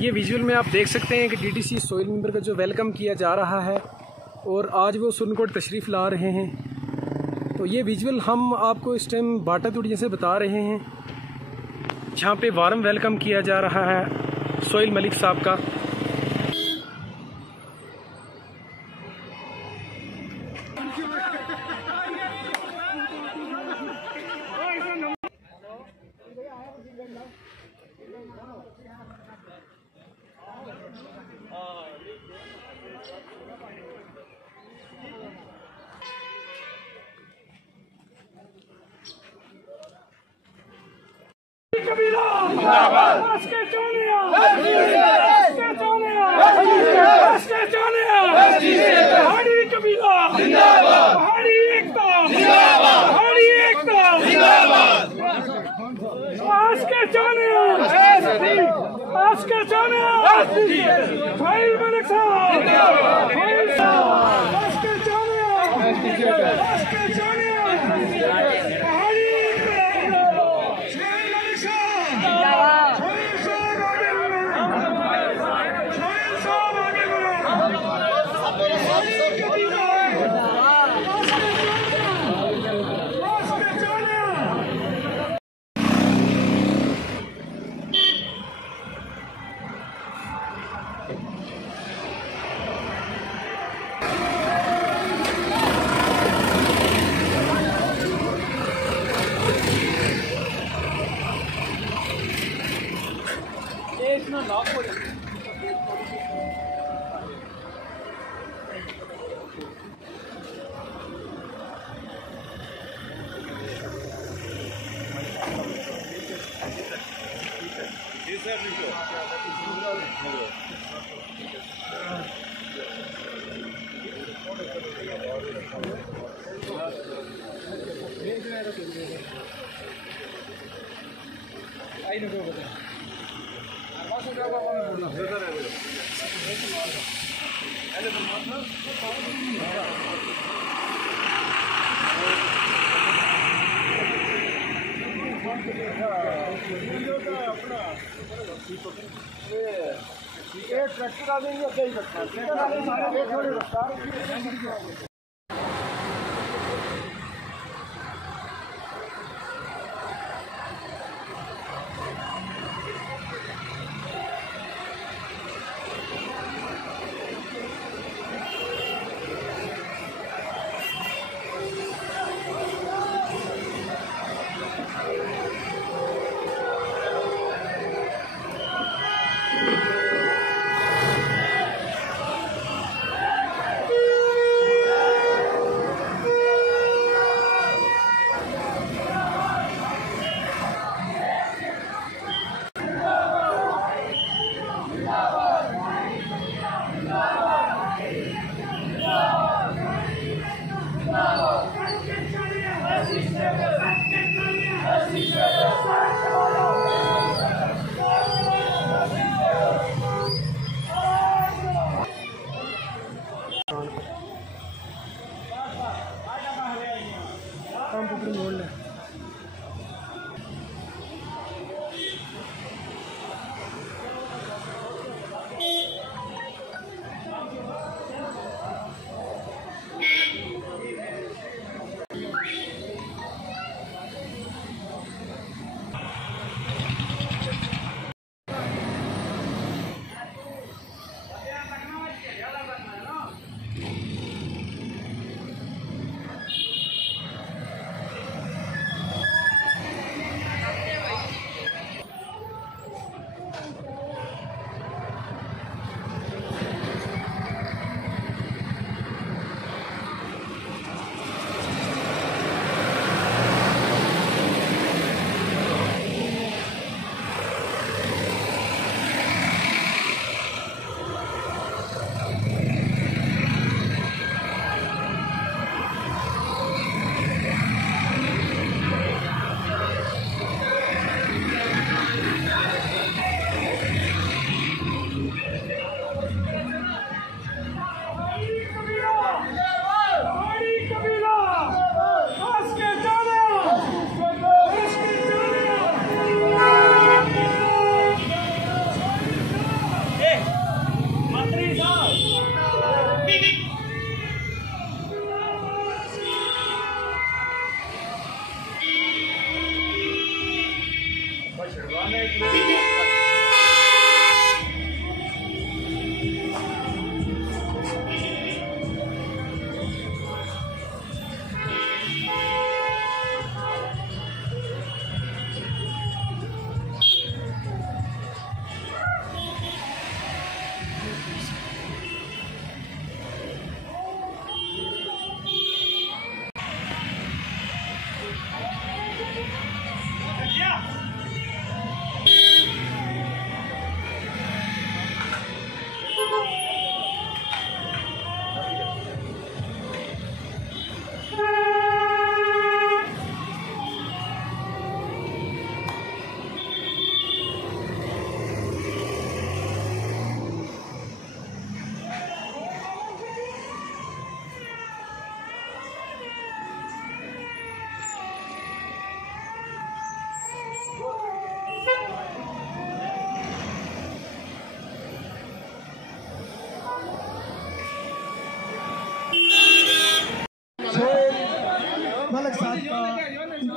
ये विजुअल में आप देख सकते हैं कि डीडीसी सोइल मेंबर का जो वेलकम किया जा रहा है और आज वो सुरनकोट तशरीफ़ ला रहे हैं। तो ये विजुअल हम आपको इस टाइम बाटा तुड़िया से बता रहे हैं, जहाँ पे वार्म वेलकम किया जा रहा है सोइल मलिक साहब का। ट्रैक्टर आ जाएंगे।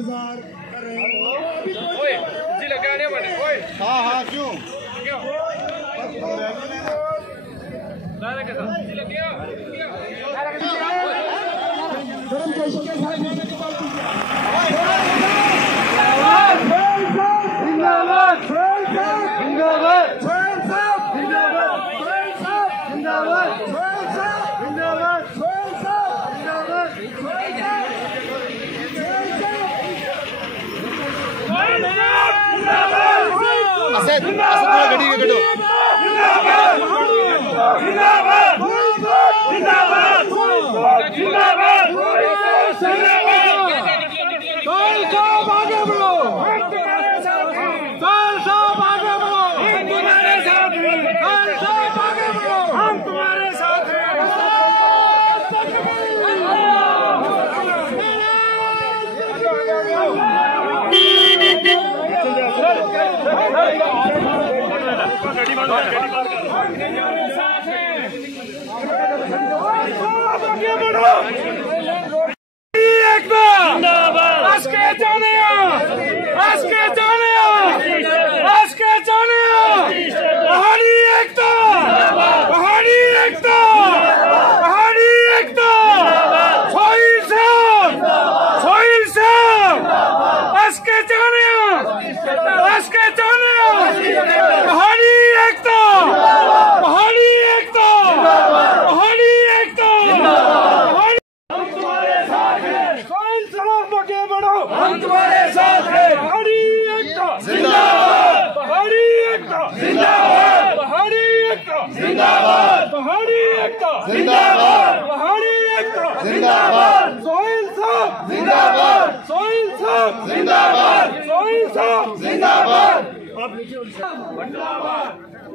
इंतजार कर रहे हैं। हाँ हाँ क्यों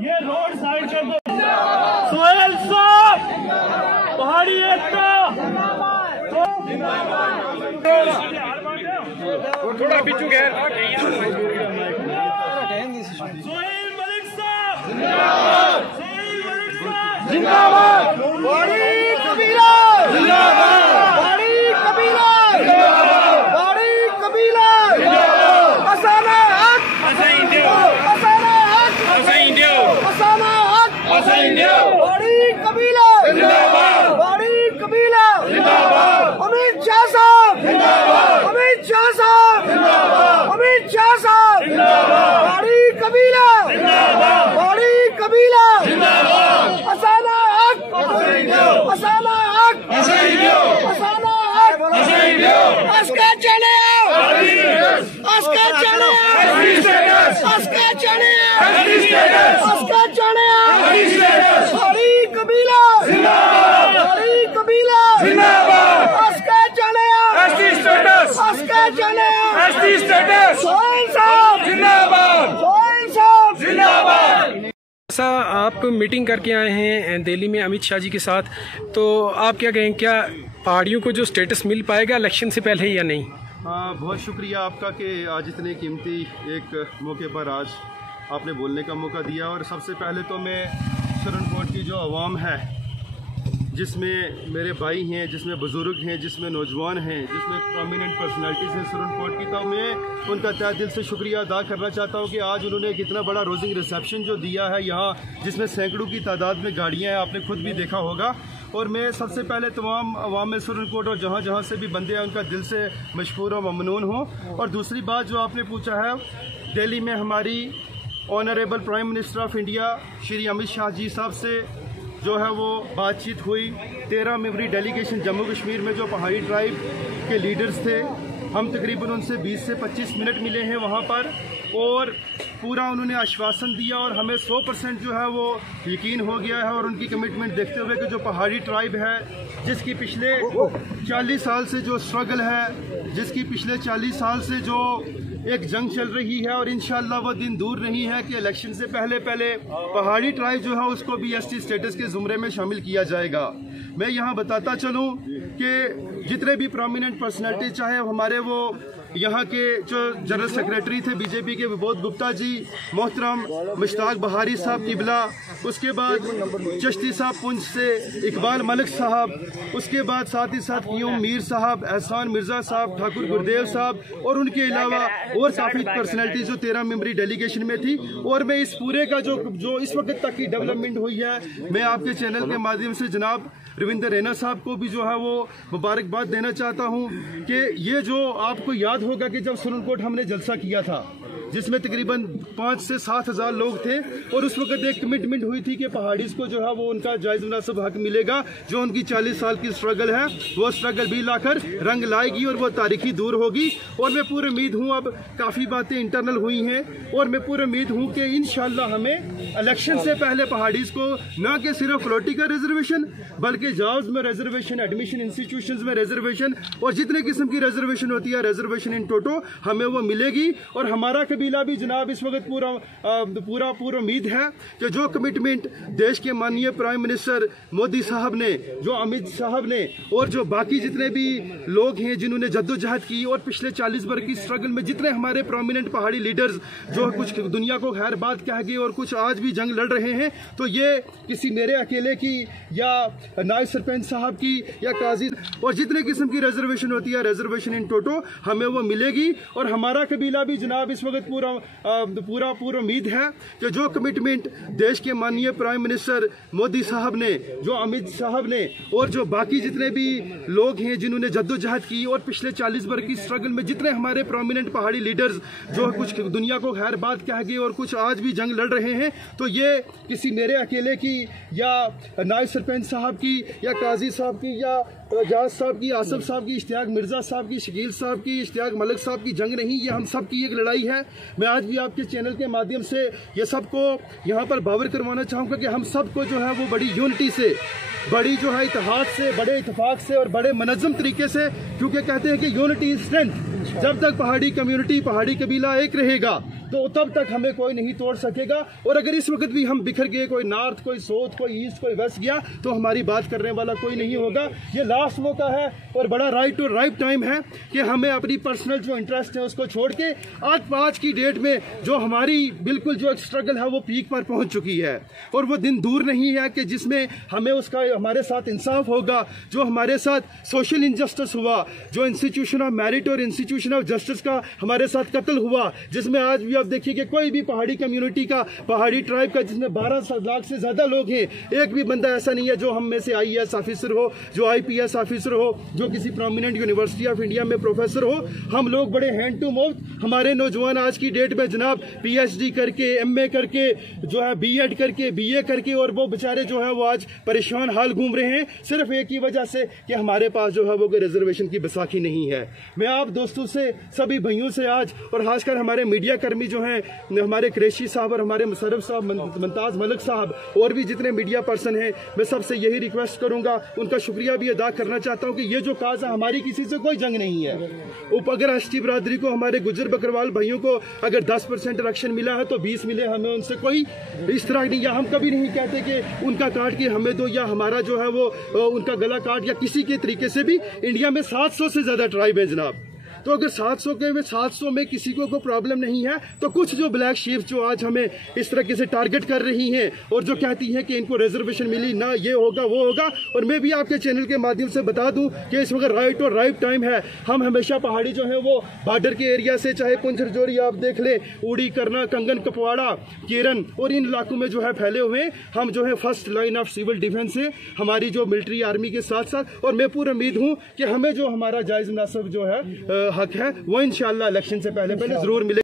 ये रोड साइड कर दो। सोहेल साहब पहाड़ी एकता थोड़ा पीछू गैर सोहेल मलिक साहब सोहेल मलिक साहब जिंदाबाद। बड़ी कबीला जिंदाबाद, बड़ी कबीला जिंदाबाद, बड़ी कबीला जिंदाबाद, असाना हक असाइंडियो, असाना हक असाइंडियो, असाना हक असाइंडियो, बड़ी कबीला जिंदाबाद, बड़ी कबीला जिंदाबाद, अमित शाह साहब जिंदाबाद, अमित शाह साहब जिंदाबाद, अमित शाह साहब जिंदाबाद, बड़ी कबीला जिंदाबाद, बड़ी कबीला जिंदाबाद, असाना हक असाइंडियो, असाना हक असाइंडियो, असाना हक असाइंडियो, अस्का चले आओ अस्का चले आओ अस्का चले आओ अस्का चले आओ, बड़ी कबीला जिंदाबाद, बड़ी कबीला जिंदाबाद, अस्का चले आओ अस्का चले आओ, सोहेल साहब जिंदाबाद, सोहेल साहब जिंदाबाद। ऐसा आप मीटिंग करके आए हैं दिल्ली में अमित शाह जी के साथ, तो आप क्या कहें, क्या पहाड़ियों को जो स्टेटस मिल पाएगा इलेक्शन से पहले या नहीं? बहुत शुक्रिया आपका कि आज इतने कीमती एक मौके पर आज आपने बोलने का मौका दिया। और सबसे पहले तो मैं सुरनकोट की जो आवाम है, जिसमें मेरे भाई हैं, जिसमें बुज़ुर्ग हैं, जिसमें नौजवान हैं, जिसमें प्रोमिनेंट पर्सनालिटीज़ हैं सुरनकोट की, तो मैं उनका तहे दिल से शुक्रिया अदा करना चाहता हूं कि आज उन्होंने एक इतना बड़ा रोजिंग रिसेप्शन जो दिया है यहाँ, जिसमें सैकड़ों की तादाद में गाड़ियाँ हैं, आपने खुद भी देखा होगा। और मैं सबसे पहले तमाम अवाम में सुरनकोट और जहाँ जहाँ से भी बंदे हैं उनका दिल से मशकूर और ममनून हूँ। और दूसरी बात जो आपने पूछा है, दिल्ली में हमारी honourable prime minister of India Shri Amit Shah ji साहब से जो है वो बातचीत हुई। 13 मेंबरी डेलीगेशन जम्मू कश्मीर में जो पहाड़ी ट्राइब के लीडर्स थे, हम तकरीबन उनसे 20 से 25 मिनट मिले हैं वहाँ पर, और पूरा उन्होंने आश्वासन दिया और हमें 100% जो है वो यकीन हो गया है। और उनकी कमिटमेंट देखते हुए कि जो पहाड़ी ट्राइब है, जिसकी पिछले 40 साल से जो स्ट्रगल है, जिसकी पिछले 40 साल से जो एक जंग चल रही है, और इंशाअल्लाह वो दिन दूर नहीं है कि इलेक्शन से पहले पहले पहाड़ी ट्राइब जो है उसको भी एसटी स्टेटस के ज़ुमरे में शामिल किया जाएगा। मैं यहाँ बताता चलूँ कि जितने भी प्रोमिनेंट पर्सनैलिटी, चाहे हमारे वो यहाँ के जो जनरल सेक्रेटरी थे बीजेपी के विबोध गुप्ता जी, मोहतरम मुश्ताक बहारी साहब किबला, उसके बाद चिश्ती साहब पुंछ से, इकबाल मलिक साहब, उसके बाद साथ ही साथ क़यूम मीर साहब, एहसान मिर्ज़ा साहब, ठाकुर गुरदेव साहब और उनके अलावा और काफ़ी पर्सनैलिटी जो 13 मेंबरी डेलीगेशन में थी। और मैं इस पूरे का जो इस वक्त तक की डेवलपमेंट हुई है, मैं आपके चैनल के माध्यम से जनाब रविंदर रैना साहब को भी जो है वो मुबारकबाद देना चाहता हूँ कि ये जो आपको याद होगा कि जब सुरनकोट हमने जलसा किया था जिसमें तकरीबन 5 से 7 हज़ार लोग थे और उस वक्त एक कमिटमेंट हुई थी कि पहाड़ीज़ को जो है वो उनका जायज़ मुनासिब हक मिलेगा, जो उनकी 40 साल की स्ट्रगल है वो स्ट्रगल भी लाकर रंग लाएगी और वो तारीखी दूर होगी। और मैं पूरी उम्मीद हूँ, अब काफ़ी बातें इंटरनल हुई हैं और मैं पूरी उम्मीद हूँ कि इंशाअल्लाह हमें इलेक्शन से पहले पहाड़ीज़ को न कि सिर्फ पॉलिटिकल रिजर्वेशन बल्कि जॉब्स में रिजर्वेशन, एडमिशन इंस्टीट्यूशंस में रिजर्वेशन और जितने किस्म की रिजर्वेशन होती है रिजर्वेशन इन टोटो हमें वो मिलेगी। और हमारा कबीला भी जनाब इस वक्त पूरा उम्मीद है कि जो कमिटमेंट देश के माननीय प्राइम मिनिस्टर मोदी साहब ने, जो अमित साहब ने और जो बाकी जितने भी लोग हैं जिन्होंने जद्दोजहद की और पिछले 40 वर्ष की स्ट्रगल में जितने हमारे प्रोमिनेंट पहाड़ी लीडर्स जो कुछ दुनिया को खैर बात कह गए और कुछ आज भी जंग लड़ रहे हैं, तो ये किसी मेरे अकेले की या नायब सरपंच साहब की या काजी और जितने किस्म की रिजर्वेशन होती है रिजर्वेशन इन टोटो हमें वो मिलेगी। और हमारा कबीला भी जनाब इस वक्त पूरा उम्मीद है कि जो कमिटमेंट देश के माननीय प्राइम मिनिस्टर मोदी साहब ने, जो अमित साहब ने और जो बाकी जितने भी लोग हैं जिन्होंने जद्दोजहद की और पिछले 40 वर्ष की स्ट्रगल में जितने हमारे प्रोमिनेंट पहाड़ी लीडर्स जो कुछ दुनिया को खैर बात कह गए और कुछ आज भी जंग लड़ रहे हैं, तो ये किसी मेरे अकेले की या नायब सरपंच साहब की या काजी साहब की या जाज साहब की, आसफ साहब की, इश्तियाक मिर्ज़ा साहब की, शकील साहब की, इश्तियाक मलिक साहब की जंग नहीं, ये हम सब की एक लड़ाई है। मैं आज भी आपके चैनल के माध्यम से ये सबको यहाँ पर बावर करवाना चाहूँगा कि हम सबको जो है वो बड़ी यूनिटी से, बड़ी जो है इत्तेहाद से, बड़े इत्तेफाक से और बड़े मनज़्ज़म तरीके से, क्योंकि कहते हैं कि यूनिटी इज स्ट्रेंथ। जब तक पहाड़ी कम्युनिटी, पहाड़ी कबीला एक रहेगा तो तब तक हमें कोई नहीं तोड़ सकेगा। और अगर इस वक्त भी हम बिखर गए, कोई नॉर्थ, कोई साउथ, कोई ईस्ट, कोई वेस्ट गया, तो हमारी बात करने वाला कोई नहीं होगा। ये लास्ट मौका है और बड़ा राइट और राइट टाइम है कि हमें अपनी पर्सनल जो इंटरेस्ट है उसको छोड़ के आज की डेट में जो हमारी बिल्कुल जो स्ट्रगल है वो पीक पर पहुंच चुकी है और वो दिन दूर नहीं है कि जिसमें हमें उसका हमारे साथ इंसाफ होगा। जो हमारे साथ सोशल इनजस्टिस हुआ, जो इंस्टीट्यूशन ऑफ मेरिट और इंस्टीट्यूशन ऑफ जस्टिस का हमारे साथ कत्ल हुआ, जिसमें आज भी आप देखिए कि कोई भी पहाड़ी कम्युनिटी का, पहाड़ी ट्राइब का, जिसमें 12 लाख से ज्यादा लोग हैं, एक भी बंदा ऐसा नहीं है जो हम में से IAS ऑफिसर हो, जो IPS ऑफिसर हो, जो किसी प्रोमिनेंट यूनिवर्सिटी ऑफ इंडिया में प्रोफेसर हो। हम लोग बड़े हैंड टू माउथ, हमारे नौजवान आज की डेट में जनाब PhD करके, MA करके, जो है B.Ed करके, BA करके, और वो बेचारे जो है वो आज परेशान हाल घूम रहे हैं सिर्फ एक ही वजह से कि हमारे पास जो है वो रिजर्वेशन की बैसाखी नहीं है। मैं आप दोस्तों से, सभी भाइयों से आज, और खासकर हमारे मीडिया कर्मी जो हैं, हमारे कुरैशी साहब और हमारे मुशर्रफ साहब, मुमताज मलिक साहब और भी जितने मीडिया पर्सन हैं, मैं सबसे यही रिक्वेस्ट करूंगा, उनका शुक्रिया भी अदा करना चाहता हूं कि ये जो काज है, हमारी किसी से कोई जंग नहीं है। अगर एसटी बरादरी को, हमारे गुजर बकरवाल भाइयों को अगर 10% आरक्षण मिला है तो 20 मिले, हमें उनसे कोई इस तरह नहीं, या हम कभी नहीं कहते कि उनका काट के हमें दो या हमारा जो है वो उनका गला काट, या किसी के तरीके से भी। इंडिया में 700 से ज्यादा ट्राइब है जनाब, तो अगर 700 में किसी को कोई प्रॉब्लम नहीं है, तो कुछ जो ब्लैक शीप जो आज हमें इस तरीके से टारगेट कर रही हैं और जो कहती हैं कि इनको रिजर्वेशन मिली ना, ये होगा वो होगा। और मैं भी आपके चैनल के माध्यम से बता दूं कि इस वक्त राइट और राइट टाइम है। हम हमेशा पहाड़ी जो है वो बॉर्डर के एरिया से, चाहे पुंछ रजौरी आप देख लें, उड़ी, करना, कंगन, कपवाड़ा, केरन और इन इलाकों में जो है फैले हुए हैं। हम जो है first line of civil defence है हमारी जो मिलिट्री आर्मी के साथ साथ, और मैं पूरी उम्मीद हूँ कि हमें जो हमारा जायज मुनासिब जो है हक है वो इंशाअल्लाह इलेक्शन से पहले जरूर मिले।